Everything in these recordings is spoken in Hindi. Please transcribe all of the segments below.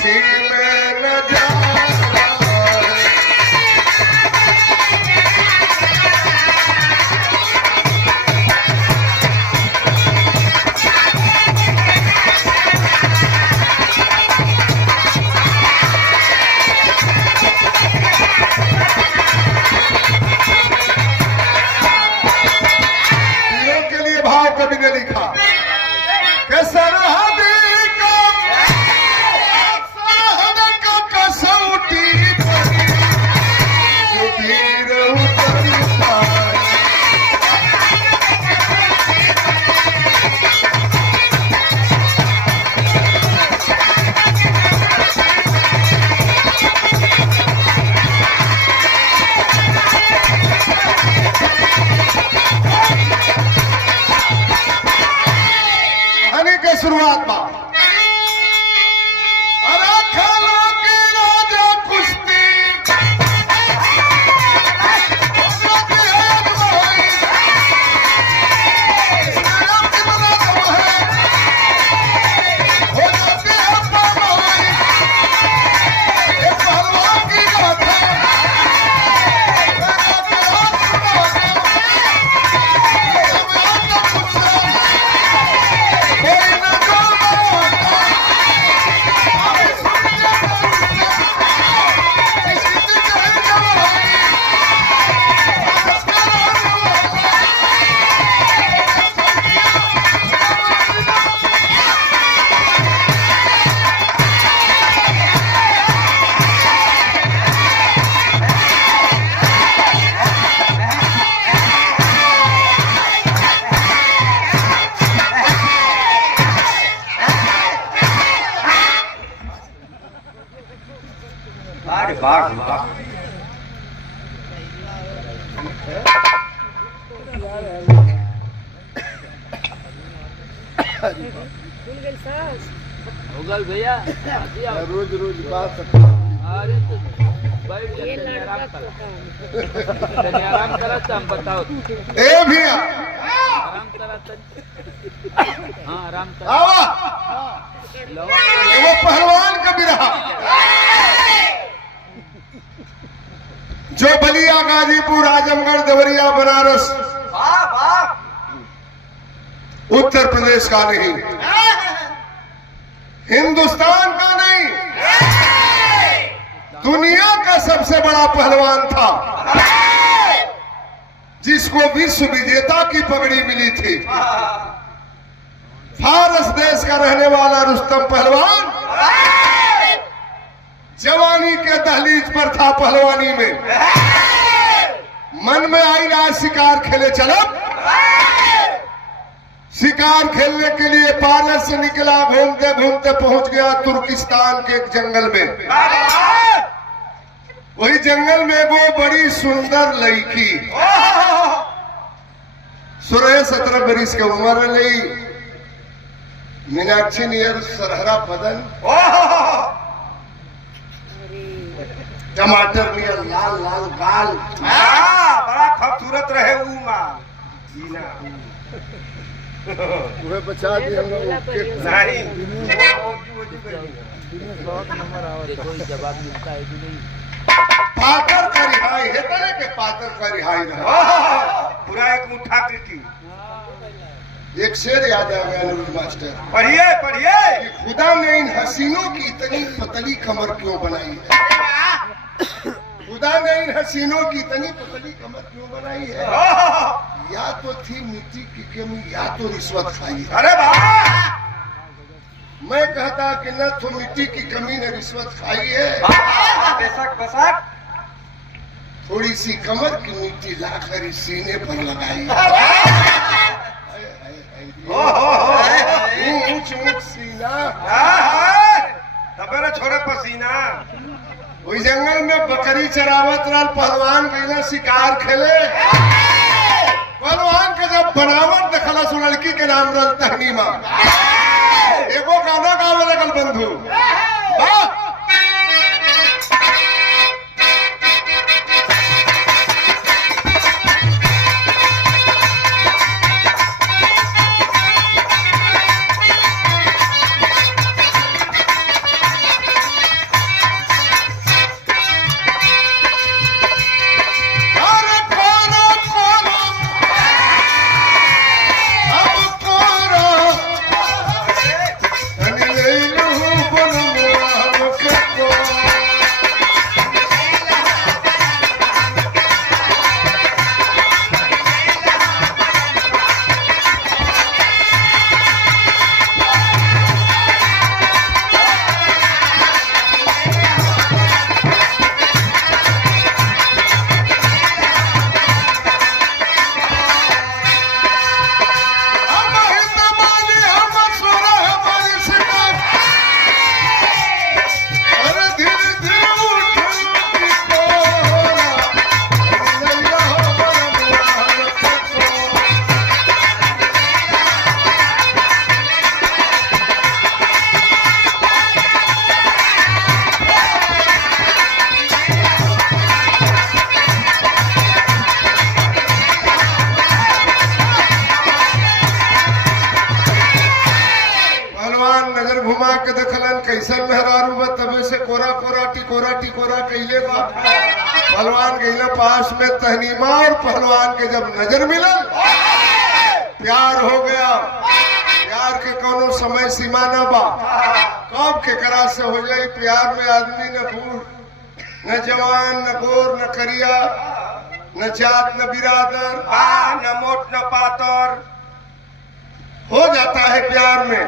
काशी में न जाना कभी ने लिखा कि सरहदी का कसौटी वीर उतरता शुरुआत में भैया रोज रोज बात अरे तो भाई आराम करा हम बताओ ए भैया आराम करा हाँ आराम करा वो पहलवान का भी रहा जो बलिया गाजीपुर आजमगढ़ देवरिया बनारस उत्तर प्रदेश का नहीं हिंदुस्तान का नहीं दुनिया का सबसे बड़ा पहलवान था जिसको विश्व विजेता की पगड़ी मिली थी फारस देश का रहने वाला रुस्तम पहलवान जवानी के दहलीज पर था पहलवानी में मन में आई आज शिकार खेले चलो शिकार खेलने के लिए पारस से निकला घूमते घूमते पहुंच गया तुर्किस्तान के एक जंगल में वही जंगल में वो बड़ी सुंदर लड़की 16-17 बरिस के उम्र लई मीनाक्षी नियर सरहरा बदन टमाटर नियर लाल लाल गाल बड़ा खूबसूरत रहे वो माल वह बचा दी हम लोग देखो जवाब मिलता है कि नहीं पातर का रिहाई है तरह के पातर का रिहाई रहा पूरा एक मुट्ठा कृति एक शेर याद आ गया अनुज मास्टर पढ़िए पढ़िए खुदा ने इन हसीनों की इतनी पतली कमर क्यों बनाई है खुदा ने इन हसीनों की इतनी पतली कमर क्यों बनाई है या तो थी मिट्टी की कमी या तो रिश्वत खाई है अरे बाबा मैं कहता कि न तो मिट्टी की कमी ने रिश्वत खाई है बेशक बेशक थोड़ी सी कमर की मिट्टी लाकर इस सीने पर लगाई ऊंच ऊंच सीना तबेरे छोड़े पसीना वही जंगल में बकरी चरावत रहा पहलवान गईला शिकार खेले पहलवान के जब बनावट देखला सो लड़की के नाम रल तहनीमा एगो गाना गावे लगल बंधु घुमा के देखलन कैसन मेहरारू बा, तबे से कोरा कोरा टिकोरा टिकोरा कैले बा। पहलवान गईला पास में तहनीमा, और पहलवान के जब नजर मिलल प्यार हो गया। प्यार के कोनो समय सीमा न बा, कब के करा से हो जाए प्यार में। आदमी न बूढ़ न जवान न गोर न करिया, न जात न बिरादर, न मोट न पातर, हो जाता है प्यार में।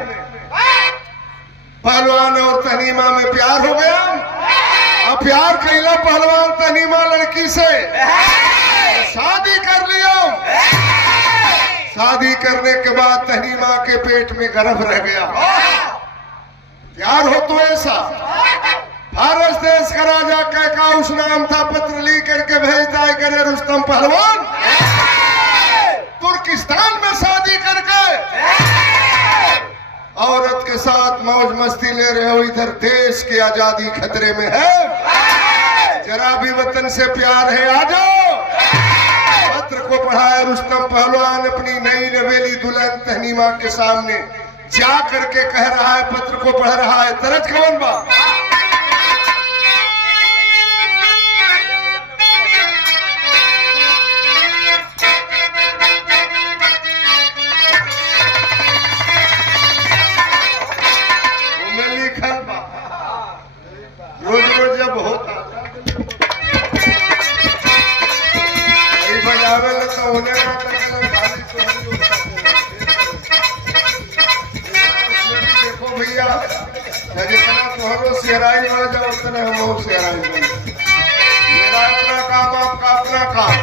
पहलवान और तहनीमा में प्यार हो गया। अब प्यार कैला पहलवान तहनीमा लड़की से, शादी कर लिया। शादी करने के बाद तहनीमा के पेट में गर्भ रह गया। प्यार हो तो ऐसा। फारस देश का राजा कैकाउस नाम था, पत्र ली करके भेजता है करे रुस्तम पहलवान तुर्किस्तान में शादी करके औरत के साथ मौज मस्ती ले रहे हो। इधर देश की आजादी खतरे में है, जरा भी वतन से प्यार है आ जाओ। पत्र को पढ़ाया रुस्तम पहलवान अपनी नई नवेली दुल्हन तहनीमा के सामने जा करके कह रहा है, पत्र को पढ़ रहा है, तरज कौन बा रोज रोज जब होता बजावे तो होने ना देखो भैया, जितना तोहरो सेहराई बढ़ जाओ उतना हम सेहराई बढ़। मेरा अपना काम आपका अपना काम।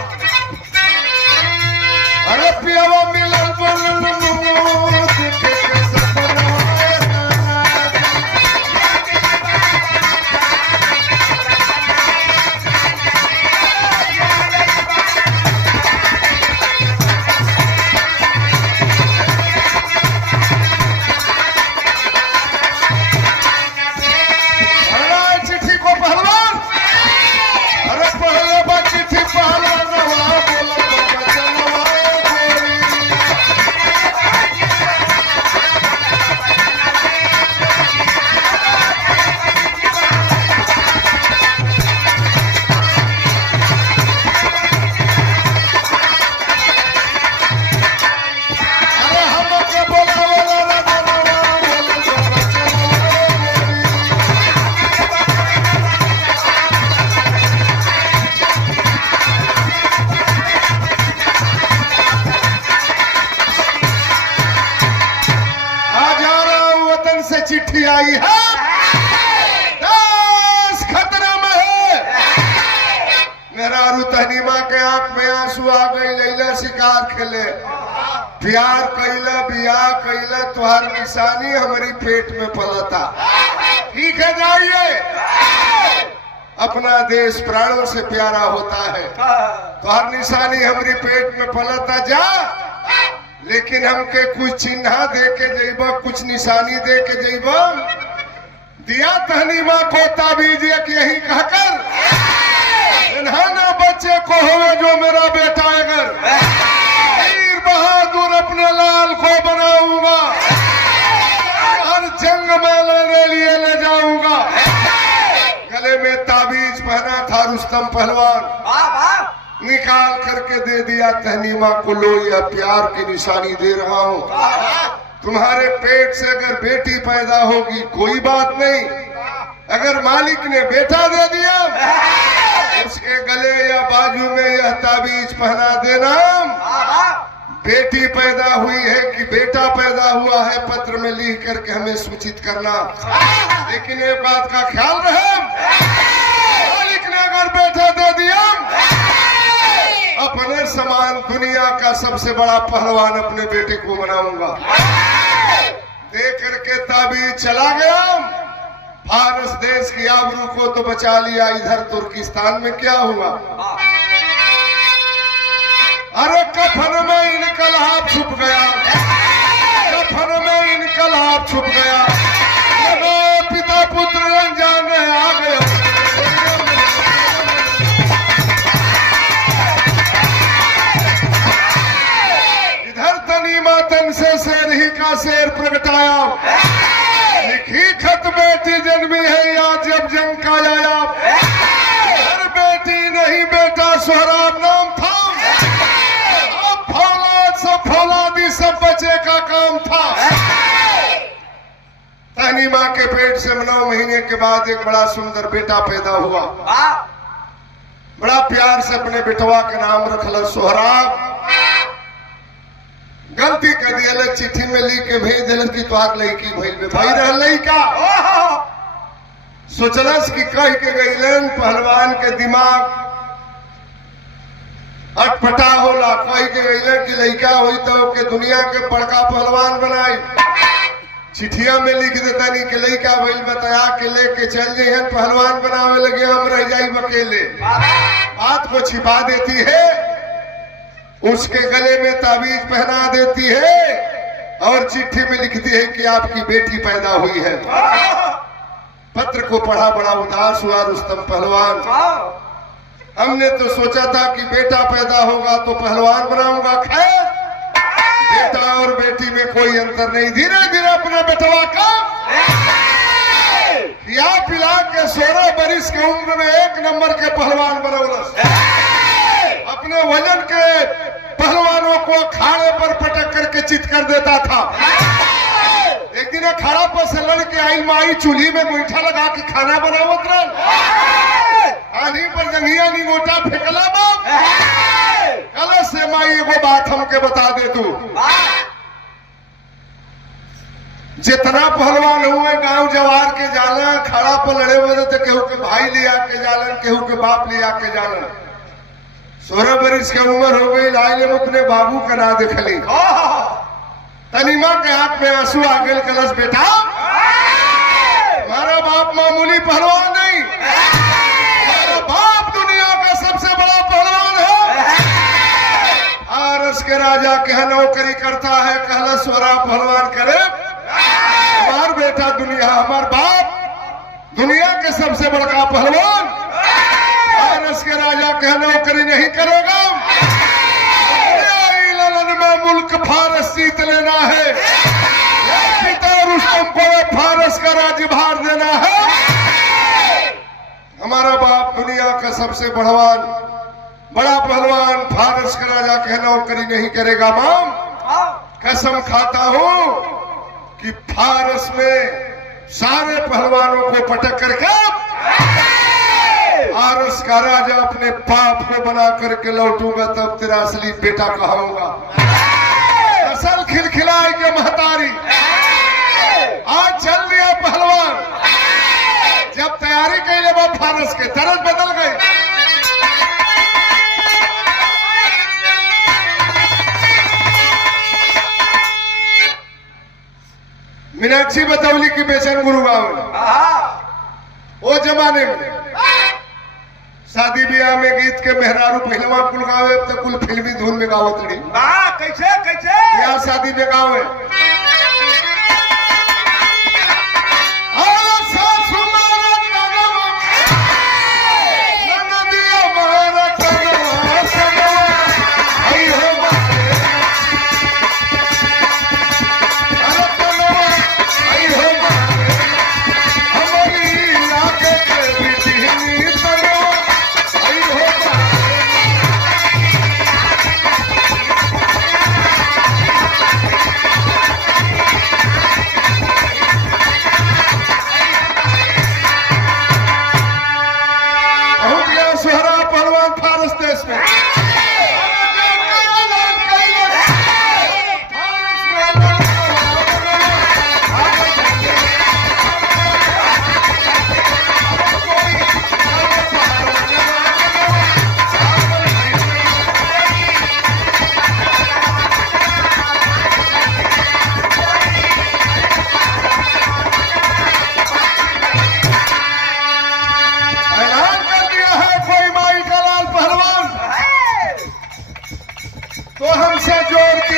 अरे पियावा मिलल बोलल चिट्ठी आई है, देश खतरे में है। मेहरारू तहनीमा के आंख में आंसू आ गई। लैला शिकार खेले, प्यार कैला, बियाह कैला, तुहार निशानी हमारी पेट में पलता। ठीक है जाइए, अपना देश प्राणों से प्यारा होता है। तुहार निशानी हमारी पेट में पलता, जा। लेकिन हमके कुछ चिन्ह दे के जइबा, कुछ निशानी दे के जइबा। दिया तहनीमा को ताबीज एक यही कहकर, इन्हाना बच्चे को हुए जो मेरा बेटा अगर वीर बहादुर अपने लाल को बनाऊंगा, हर जंग में लड़ने लिए ले जाऊंगा। गले में ताबीज पहना था रुस्तम पहलवान, निकाल करके दे दिया तहनीमा को। लो यह प्यार की निशानी दे रहा हूँ। तुम्हारे पेट से अगर बेटी पैदा होगी कोई बात नहीं, अगर मालिक ने बेटा दे दिया उसके गले या बाजू में यह ताबीज पहना देना। बेटी पैदा हुई है कि बेटा पैदा हुआ है पत्र में लिख करके हमें सूचित करना। लेकिन एक बात का ख्याल रहे, मालिक ने अगर बेटा दे दिया, अपने समान दुनिया का सबसे बड़ा पहलवान अपने बेटे को बनाऊंगा। दे करके ताबीज चला गया। फारस देश की आबरू को तो बचा लिया, इधर तुर्किस्तान में क्या हुआ? अरे कफन में इनकलाब छुप गया, कफन में इनकलाब छुप गया। पिता पुत्र अनजाने आ गए। तहनीमा तन से शेर ही का शेर प्रगटाया, लिखी जन्मी है या जब जंग का आया, हर बेटी नहीं बेटा सोहराब नाम था। अब फौलाद सब फौलादी सब बच्चे का काम था। तहनी माँ के पेट से 9 महीने के बाद एक बड़ा सुंदर बेटा पैदा हुआ। बड़ा प्यार से अपने बेटवा का नाम रखल सोहराब। गलती कर दिया, चिट्ठी में लिख के भेज दिल कि तुहार लड़की भइल में भाई रह लड़का। सोचलस कि कह के गईलन पहलवान के दिमाग अटपटा होला। कह के गईलन कि लड़का हुई तो के दुनिया के बड़का पहलवान बनाई। चिट्ठिया में लिख देता नहीं कि लड़का भइल बताया के लेके चल जाइए पहलवान बनावे लगे, हम रह जाई अकेले। बात को छिपा देती है, उसके गले में ताबीज पहना देती है और चिट्ठी में लिखती है कि आपकी बेटी पैदा हुई है। पत्र को पढ़ा, बड़ा उदास हुआ रुस्तम पहलवान। हमने तो सोचा था कि बेटा पैदा होगा तो पहलवान बनाऊंगा। खैर, बेटा और बेटी में कोई अंतर नहीं। धीरे धीरे अपने बेटवा का या पिला के 16 बरिस के उम्र में 1 नंबर के पहलवान बनौलस। अपने वजन के पहलवानों को अखाड़े पर पटक करके चित कर देता था। एक दिन अखाड़ा पर से लड़के आई माई चूल्ही में गोईठा लगा के खाना बनावत रह। आनी पर जंगिया निगोटा फेंकला बाप। कल से माई एगो बात हमके बता दे तू। जितना पहलवान हुए गांव जवार के जालन, खड़ा पर लड़े हुए तो केहू के भाई ले आके जालन, केहू के बाप ले आके जालन। 16 बरिस के उम्र हो गई, लाइले में अपने बाबू का ना देखली। तनीमा के हाथ में आंसू आ गए। कलश बेटा, हमारा बाप मामूली पहलवान नहीं, हमारा बाप दुनिया का सबसे बड़ा पहलवान है। फारस के राजा के नौकरी करता है, कहला सोहरा पहलवान करे। हमार बेटा दुनिया, हमार बाप दुनिया के सबसे बड़का पहलवान फारस के राजा के नौकरी नहीं करेगा। ललन में मुल्क फारस जीत लेना है, पिता रुस्तम को फारस का राज्यभार देना है। हमारा बाप दुनिया का सबसे बड़ा पहलवान फारस का राजा के नौकरी नहीं करेगा। माम कसम खाता हूं कि फारस में सारे पहलवानों को पटक करके फारस का राजा अपने पाप को बना करके लौटूंगा, तब तेरा असली बेटा कहूंगा। असल खिलखिलाई के महतारी आज चल लिया पहलवान। जब तैयारी कैले बा फारस के तरस बदल गई। मीनाक्षी बतौली की बेचन गुरु गाँव वो जमाने में शादी ब्याह में गीत के मेहरारू पहलवा कुल गावे, अब तक कुल फिल्मी धुन में गावत रही। कैसे कैसे ब्याह शादी में गावे।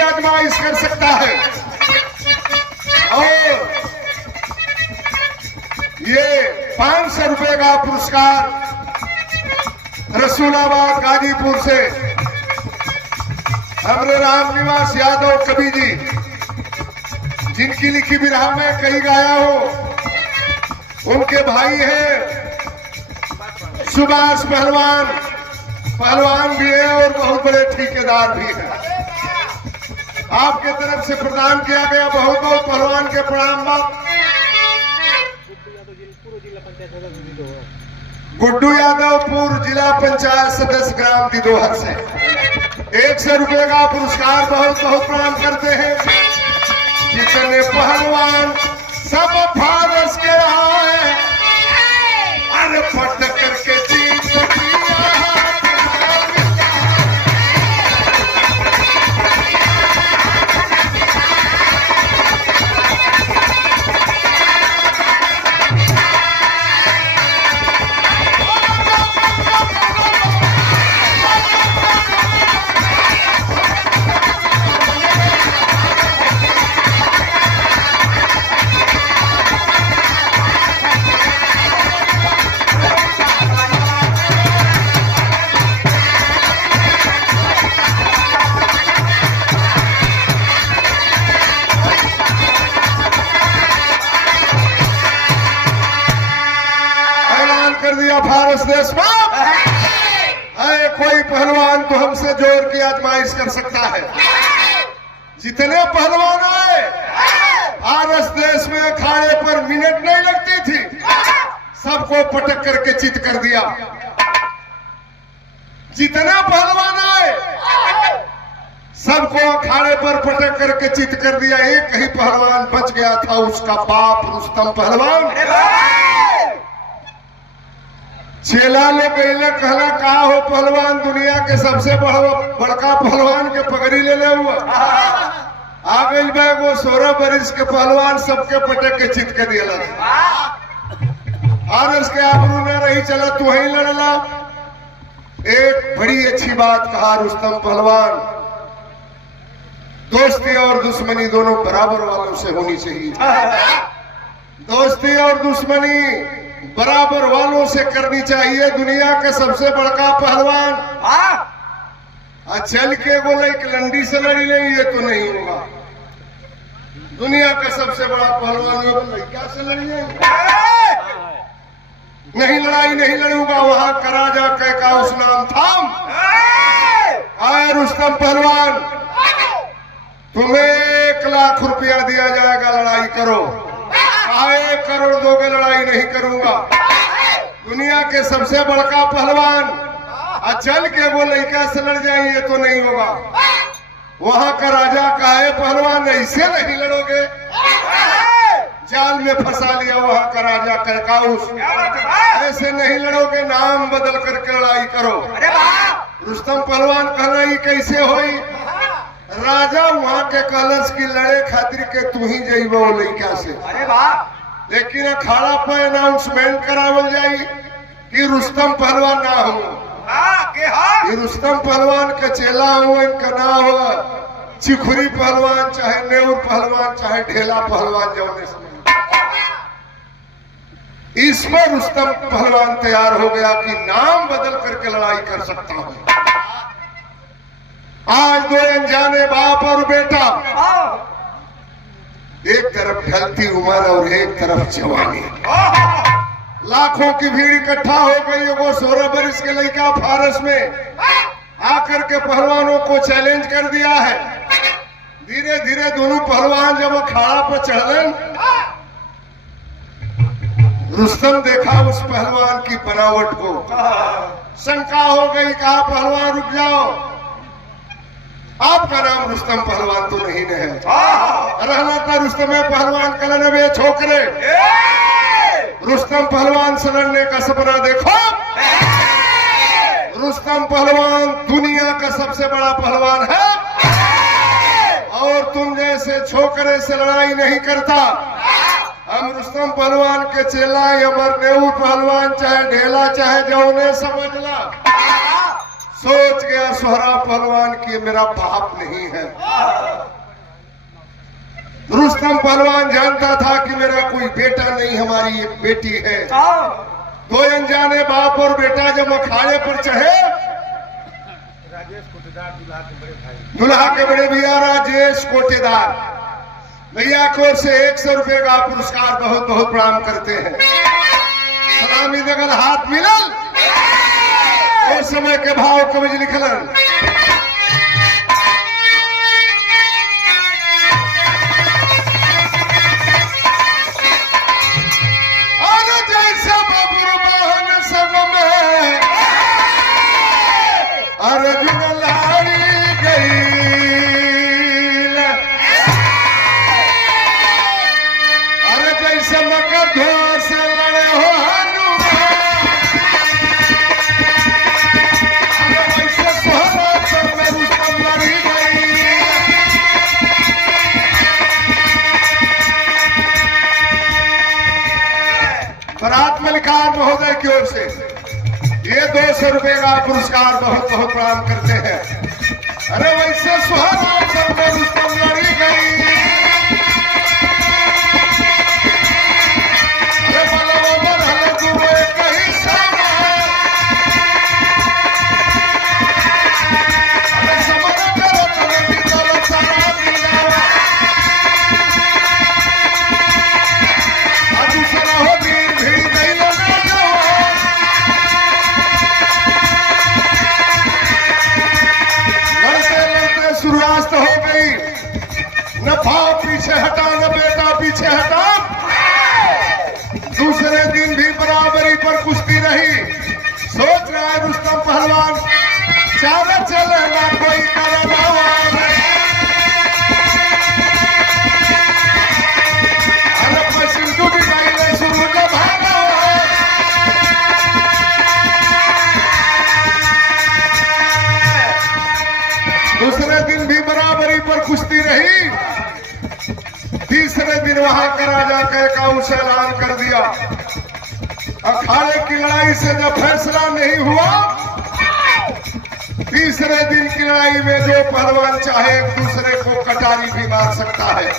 आजमाइश कर सकता है। और ये 500 रुपए का पुरस्कार रसूलाबाद गाजीपुर से हमरे राम निवास यादव कवि जी, जिनकी लिखी विरह में कहीं गाया हो, उनके भाई हैं सुभाष पहलवान, पहलवान भी है और बहुत बड़े ठेकेदार भी हैं। आपके तरफ से प्रदान किया गया बहुत बहुत पहलवान के प्रणाम। गुड्डू यादव पूर्व जिला पंचायत सदस्य ग्राम दिदोहर से 100 रुपए का पुरस्कार बहुत बहुत प्रणाम करते हैं। जितने पहलवान सब फारस के आए, अरे पट करके जीत दिया। कर दिया भारत देश में है कोई पहलवान तो हमसे जोर की आजमाइश कर सकता है। जितने पहलवान आए भारत देश में अखाड़े पर मिनट नहीं लगती थी, सबको पटक करके चित कर दिया। जितने पहलवान आए सबको अखाड़े पर पटक करके चित कर दिया। एक ही पहलवान बच गया था, उसका बाप रुस्तम पहलवान। चेला ले गईले कहला का हो पहलवान, दुनिया के सबसे बड़का पहलवान के पगड़ी ले ले हुआ आ गई बा। वो 16 बरिस के पहलवान सबके पटक के चित के दिया और उसके आबरू न रही, चला तू ही लड़ला। एक बड़ी अच्छी बात कहा रुस्तम पहलवान, दोस्ती और दुश्मनी दोनों बराबर वालों से होनी चाहिए। दोस्ती और दुश्मनी बराबर वालों से करनी चाहिए। दुनिया के सबसे बड़का पहलवान चल के बोले कि लंडी से लड़ी नहीं, ये तो नहीं होगा। दुनिया का सबसे बड़ा पहलवान लड़का से लड़ी नहीं, लड़ाई नहीं लड़ूंगा। वहां करा जा कह का उस नाम थाम आए रुस्तम पहलवान, तुम्हें 1 लाख रुपया दिया जाएगा, लड़ाई करो। 1 करोड़ दोगे, लड़ाई नहीं करूंगा। दुनिया के सबसे बड़का पहलवान चल के वो लड़का से लड़ जाए, ये तो नहीं होगा। वहां का राजा कहा है पहलवान ऐसे नहीं लड़ोगे, जाल में फंसा लिया वहां का राजा करकाउस, ऐसे नहीं लड़ोगे, नाम बदल करके लड़ाई करो। रुस्तम पहलवान कहना ये कैसे होई? राजा वहां के कलश की लड़े खातिर के तू ही जइबो लड़का से। लेकिन अखाड़ा पर अनाउंसमेंट करावल जाई कि रुस्तम पहलवान ना हो, कि रुस्तम पहलवान का चेला हो, इनका ना हो चिखुरी पहलवान, चाहे नेउर पहलवान, चाहे ढेला पहलवान, जौने समय इसमें रुस्तम पहलवान तैयार हो गया कि नाम बदल करके लड़ाई कर सकता हूं। आज 2 अनजाने बाप और बेटा, एक तरफ ढलती उम्र और एक तरफ जवानी, लाखों की भीड़ इकट्ठा हो गई। वो 16 बरिस के लड़का फारस में आकर के पहलवानों को चैलेंज कर दिया है। धीरे धीरे दोनों पहलवान जब अखाड़ा पर चढ़, रुस्तम देखा उस पहलवान की बनावट को, शंका हो गई। कहा पहलवान रुक जाओ, आपका नाम रुस्तम पहलवान तो नहीं है, रहना था रुस्तम पहलवान कलन वे छोकरे। रुस्तम पहलवान से लड़ने का सपना देखो। रुस्तम पहलवान दुनिया का सबसे बड़ा पहलवान है और तुम जैसे छोकरे से लड़ाई नहीं करता। हम रुस्तम पहलवान के चेला अमर नेऊ पहलवान, चाहे ढेला चाहे जौने समझला। सोच गया सोहरा पहलवान की मेरा बाप नहीं है। रुस्तम पहलवान जानता था कि मेरा कोई बेटा नहीं, हमारी एक बेटी है। 2 अनजाने बाप और बेटा जब अखाड़े पर चढ़े, दुल्हा के बड़े भैया राजेश कोटेदार भैया को से 100 रुपए का पुरस्कार बहुत बहुत प्रणाम करते हैं। सलामी अगर हाथ मिलल उस समय के भाव कवि लिखलन। और जैसे बबुर बहन संग में अर्जुन लाड़ी गई, अरे जैसे मगध से लड़े हो हनुमान, अरे वैसे सोहरा संग में रुस्तम लड़ी गई। बरात मलिकार महोदय की ओर से ये 200 रुपए का पुरस्कार बहुत बहुत प्रणाम करते हैं। अरे वैसे सुहाना संग में रुस्तम लड़ी गई, अरे बलवा बढ़ल दुबे कहीं सामा, अरे समझ करत में बीतल सारा दिनवा, आ दूसरा हो दिन भी गइल ना जवा। शुरुआत हो गई, न भाव पीछे हटा न बेटा पीछे हटा। दूसरे दिन भी बराबरी पर कुश्ती रही। सोच रहा है रुस्तम पहलवान चारा चलेगा कोई करवावा, अरे पश्चिम डूब गई सूरज भागा। दूसरे दिन भी बराबरी पर कुश्ती रही। तीसरे दिन वहां का राजा का उसे ऐलान कर दिया। अखाड़े की लड़ाई से जब फैसला नहीं हुआ, तीसरे दिन की लड़ाई में जो पहलवान चाहे एक दूसरे को कटारी भी मार सकता है।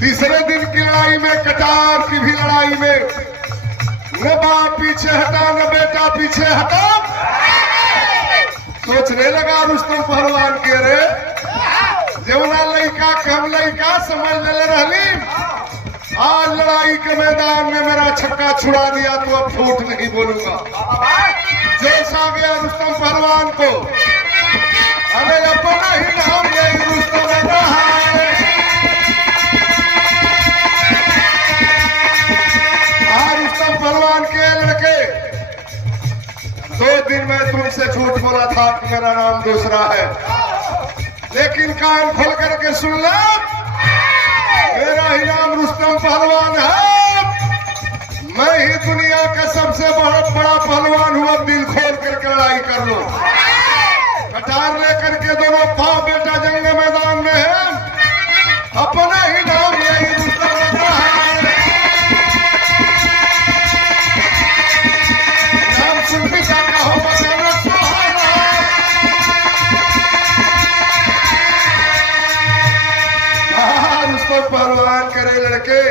तीसरे दिन की लड़ाई में कटार की भी लड़ाई में न बाप पीछे हटा न बेटा पीछे हटा। सोचने लगा रुस्तम पहलवान के रे जेवना लड़का कम लड़का समझ ले रहली, आज लड़ाई के मैदान में मेरा छक्का छुड़ा दिया तो अब झूठ नहीं बोलूंगा। जोश आ गया रुस्तम पहलवान को। अरे अपना ही नाम यही रुस्तम रहा है। आज रुस्तम पहलवान के लड़के 2 दिन में तुमसे झूठ बोला था कि मेरा नाम दूसरा है, लेकिन कान खोल करके सुन लो, मेरा ही नाम रुस्तम पहलवान है। मैं ही दुनिया का सबसे बड़ा पहलवान हूँ। अब दिल खोल करके लड़ाई कर लो। कटार लेकर के दोनों पांव बेटा जंग मैदान में है। अपना ही नाम यही रुस्तम रहा है। नाम सुन भी जाता हो रुस्तम पहलवान करे लड़के।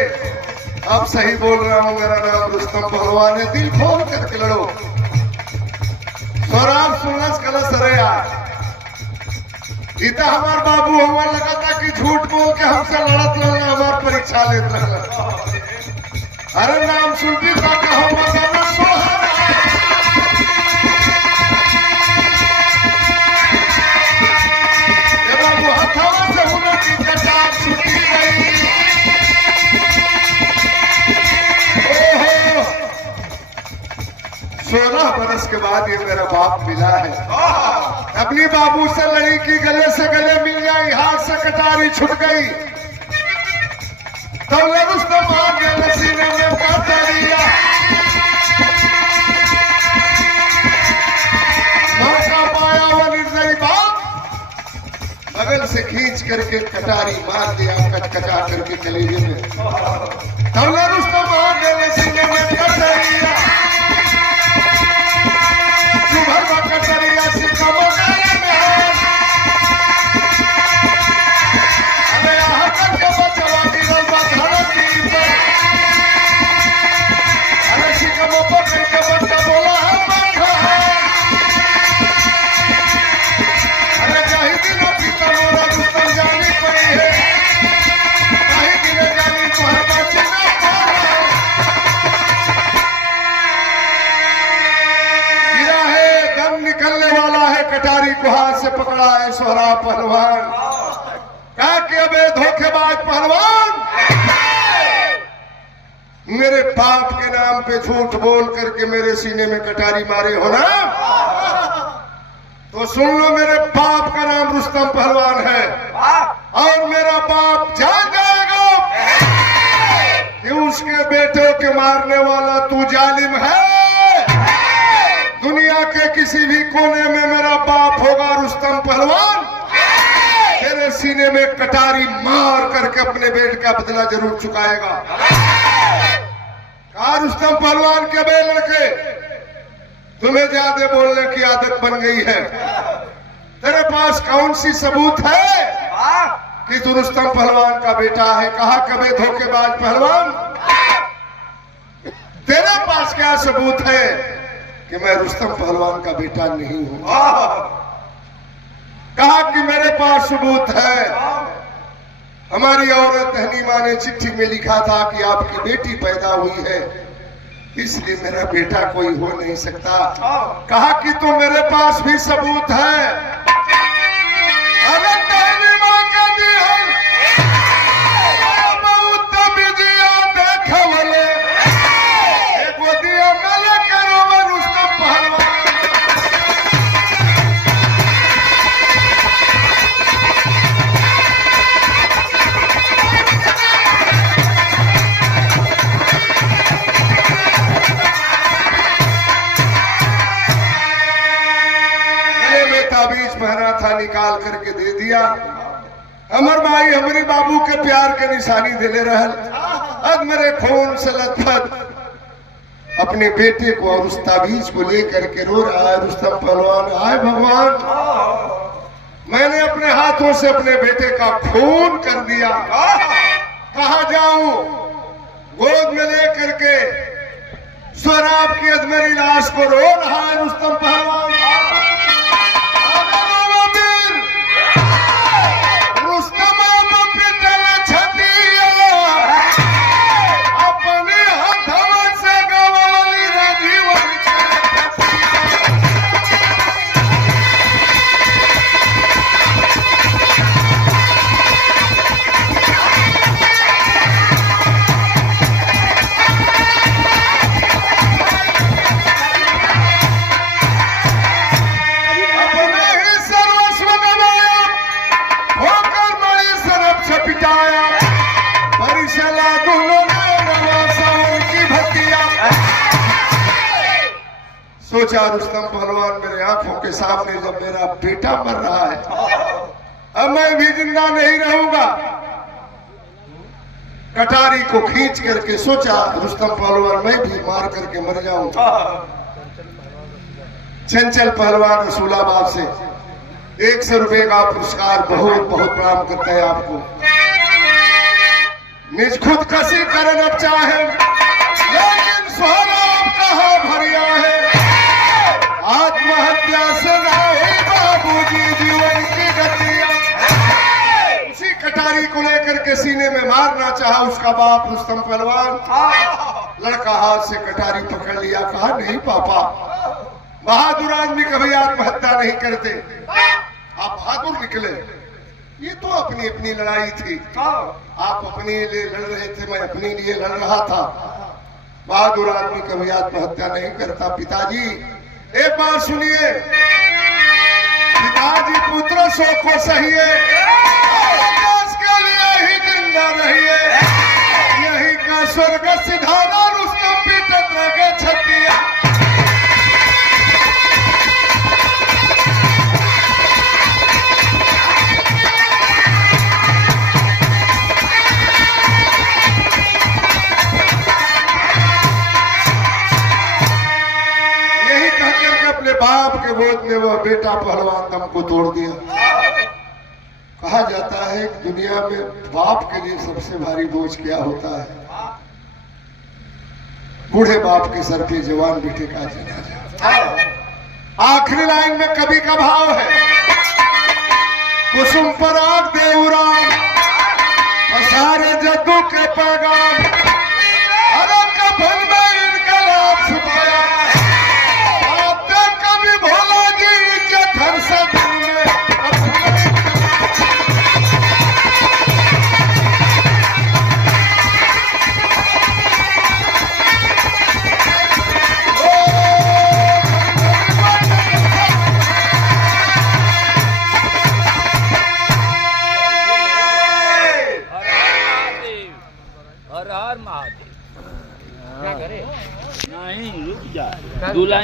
अब सही बोल रहा हूं, मेरा नाम रुस्तम पहलवान है। दिल खोल करके लड़ो। स्वराम सुनस कलश अरे यार इतना हमार बाबू हमार लगा था कि झूठ बोल के हमसे लड़त लड़ना हमार परीक्षा लेते रहा। अरे नाम सुन भी जाता हो मगाना सोहरा। ये बाबू हथवा से हुनर की कटार छुटी गई। 16 बरस के बाद ये मेरा बाप मिला है। अपनी बाबू से लड़ी की गले से गले मिल गई, हाथ से कटारी छूट गई। तब रुस्तम आ गया सीने में पतरिया। मौका पाया वो निर्दयी बाप, बगल से खींच करके कटारी मार दिया कचकचा करके कलेजे में। तब रुस्तम आ गया सीने में पतरिया। कटरिया से अरे यहाँ करके बचवा गिरल बा धरती पे। अरे शिकमो पकड़ के बच्चा बोला है पंखा। अरे जाहि दिन पीता मोरा रुस्तम जानी पड़ी है। बाप के नाम पे झूठ बोल करके मेरे सीने में कटारी मारे हो ना, तो सुन लो, मेरे बाप का नाम रुस्तम पहलवान है और मेरा बाप जान जाएगा कि उसके बेटे के मारने वाला तू जालिम है। दुनिया के किसी भी कोने में मेरा बाप होगा रुस्तम पहलवान, तेरे सीने में कटारी मार करके अपने बेटे का बदला जरूर चुकाएगा। कहा रुस्तम पहलवान के बे लड़के, तुम्हें ज्यादा बोलने की आदत बन गई है। तेरे पास कौन सी सबूत है कि तू रुस्तम पहलवान का बेटा है? कहा कबे धोखेबाज पहलवान, तेरे पास क्या सबूत है कि मैं रुस्तम पहलवान का बेटा नहीं हूं? कहा कि मेरे पास सबूत है। हमारी औरत हनीमा ने चिट्ठी में लिखा था कि आपकी बेटी पैदा हुई है, इसलिए मेरा बेटा कोई हो नहीं सकता। कहा कि तो मेरे पास भी सबूत है। अरे हनीमा का दिहल बहुत बिजिया देखवले, एगो दिया मेले करो मैं रुस्तम पहलवान। ताबीज पहना था, निकाल करके दे दिया। हमर भाई हमारी बाबू के प्यार के निशानी दिले रहल। अब मेरे खून से लथपथ अपने बेटे को और उस ताबीज को लेकर के रो रहा है रुस्तम पहलवान। आए भगवान, मैंने अपने हाथों से अपने बेटे का खून कर दिया। कहा जाऊं? गोद में लेकर के शराब की अजमेरी लाश को रो रहा है रुस्तम पहलवान। सोचा रुस्तम पहलवान मेरे आंखों के सामने जब मेरा बेटा मर रहा है, अब मैं भी जिंदा नहीं रहूंगा। कटारी को खींच करके सोचा रुस्तम पहलवान मैं भी मार करके मर जाऊंगा। चंचल पहलवान रसूलाबाद से 100 रुपए का पुरस्कार बहुत बहुत प्रणाम करते हैं आपको। निज खुदकशी करन अब चाहे, लेकिन सोहराब कहाँ भरिया है। आत्महत्या से नहीं बाबूजी जीवन की गतिया। उसी कटारी को लेकर के सीने में मारना चाहा उसका बाप रुस्तम पहलवान। लड़का हाथ से कटारी पकड़ लिया। कहा नहीं पापा, बहादुर आदमी कभी आत्महत्या नहीं करते। आप बहादुर निकले। ये तो अपनी अपनी लड़ाई थी। आप अपने लिए लड़ रहे थे, मैं अपने लिए लड़ रहा था। बहादुर आदमी कभी आत्महत्या नहीं करता। पिताजी एक बार सुनिए, पिताजी पुत्र सो को सहिए, देश के लिए ही जिंदा रहिए। यही का स्वर्ग सिधाना रुस्तम पीटत लगे छतिया। बाप के गोद में वह बेटा पहलवान दम को तोड़ दिया। कहा जाता है कि दुनिया में बाप के लिए सबसे भारी बोझ क्या होता है? बूढ़े बाप के सर पे जवान बेटे का जनाजा। आखिरी लाइन में कवि का भाव है, कुसुम पर आग दे उड़ान, सारे जद्दू के पैगाम, अरे कफन में इनकलाब छुपाया। हर हर महादेव क्या करे नहीं रुक जा दूल्हा